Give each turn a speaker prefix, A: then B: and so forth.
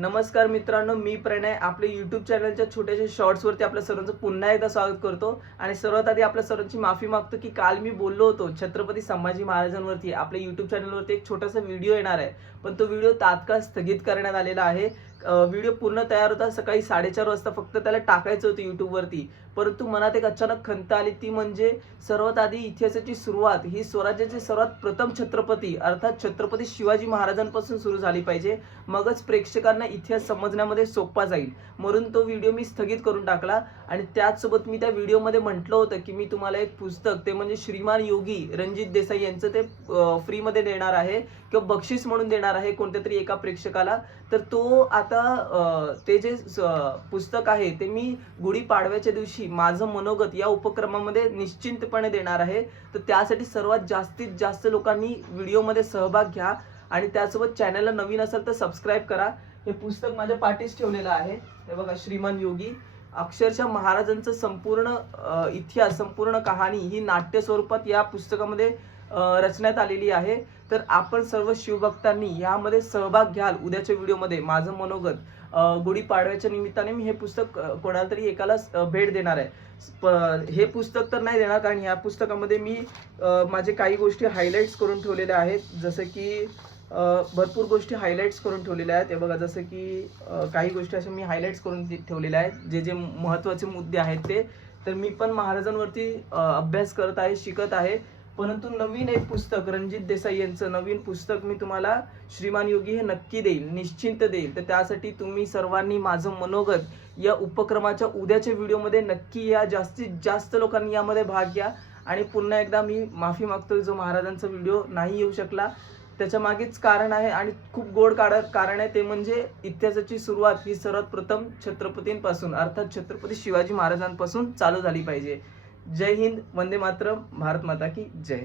A: नमस्कार मित्रांनो मी प्रणय. आपल्या यूट्यूब चॅनलच्या छोट्याशा शॉर्ट्सवरती आपल्या सर्वांचं पुन्हा एकदा स्वागत करतो. आणि सर्वात आधी आपल्या सर्वांची माफी मागतो की काल मी बोललो होतो छत्रपती संभाजी महाराजांवरती. आपल्या यूट्यूब चॅनलवरती एक छोटासा व्हिडिओ येणार आहे. पण तो व्हिडिओ तात्काळ स्थगित करण्यात आलेला आहे. व्हिडिओ पूर्ण तयार होता सकाळी साडेचार वाजता फक्त त्याला टाकायचं होतं यूट्यूबवरती परंतु मनात एक अचानक खंत आली. ती म्हणजे सर्वात आधी इतिहासाची सुरुवात. ही स्वराज्याचे सर्वात प्रथम छत्रपती अर्थात छत्रपती शिवाजी महाराजांपासून सुरू झाली पाहिजे. मगच प्रेक्षकांना इतिहास समजण्यामध्ये सोपा जाईल. म्हणून तो व्हिडिओ मी स्थगित करून टाकला. आणि त्याचसोबत मी त्या व्हिडिओमध्ये म्हटलं होतं की मी तुम्हाला एक पुस्तक ते म्हणजे श्रीमान योगी रणजित देसाई यांचं ते फ्रीमध्ये देणार आहे किंवा बक्षीस म्हणून देणार आहे कोणत्या तरी एका प्रेक्षकाला. तर तो आता आता ते जे पुस्तक आहे ते मी गुढीपाडव्याच्या दिवशी माझं मनोगत या उपक्रमामध्ये निश्चिंतपणे देणार आहे. तर त्यासाठी सर्वात जास्तीत जास्त लोकांनी व्हिडिओमध्ये सहभाग घ्या आणि त्यासोबत चॅनलला नवीन असेल तर सबस्क्राईब करा. हे पुस्तक माझ्या पाठीस ठेवलेलं आहे. हे बघा श्रीमान योगी. अक्षरशः महाराजांचं संपूर्ण इतिहास संपूर्ण कहाणी ही नाट्य स्वरूपात या पुस्तकामध्ये रचण्यात आलेली आहे. तर आपण सर्व शिवभक्तांनी यामध्ये सहभाग घ्याल उद्याच्या व्हिडिओमध्ये. माझं मनोगत गुढीपाडव्याच्या निमित्ताने मी हे पुस्तक कोणाला तरी एकाला भेट देणार आहे. प- हे पुस्तक तर नाही देणार कारण ह्या पुस्तकामध्ये मी माझे काही गोष्टी हायलाईट्स करून ठेवलेल्या आहेत. जसं की भरपूर गोष्टी हायलाईट्स करून ठेवलेल्या आहेत. हे बघा जसं की काही गोष्टी अशा मी हायलाईट्स करून ठेवलेल्या आहेत. जे जे महत्त्वाचे मुद्दे आहेत ते. तर मी पण महाराजांवरती अभ्यास करत आहे शिकत आहे. परंतु नवीन एक पुस्तक रणजित देसाई यांचं नवीन पुस्तक मी तुम्हाला श्रीमान योगी हे नक्की देईल निश्चिंत देईल. तर त्यासाठी तुम्ही सर्वांनी माझं मनोगत या उपक्रमाच्या उद्याच्या व्हिडिओमध्ये नक्की या. जास्तीत जास्त लोकांनी यामध्ये भाग घ्या. आणि पुन्हा एकदा मी माफी मागतोय जो महाराजांचा व्हिडिओ नाही येऊ शकला. त्याच्या मागेच कारण आहे आणि खूप गोड काढ कारण आहे ते म्हणजे इतिहासाची सुरुवात ही सर्वात प्रथम छत्रपतींपासून अर्थात छत्रपती शिवाजी महाराजांपासून चालू झाली पाहिजे. जय हिंद वंदे मातरम भारत माता की जय.